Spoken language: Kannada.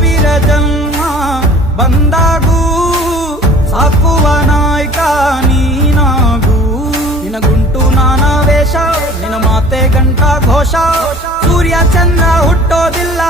ಸಾವಿರ ಜನ್ಮ ಬಂದಾಗೂ ಸಾಕುವ ನಾಯಕ ನೀನಾಗೂ ನಿನಗುಂಟು ನಾನಾ ವೇಷ ನಿನ ಮಾತೆ ಗಂಟ ಘೋಷ ಸೂರ್ಯ ಚಂದ್ರ ಹುಟ್ಟೋದಿಲ್ಲ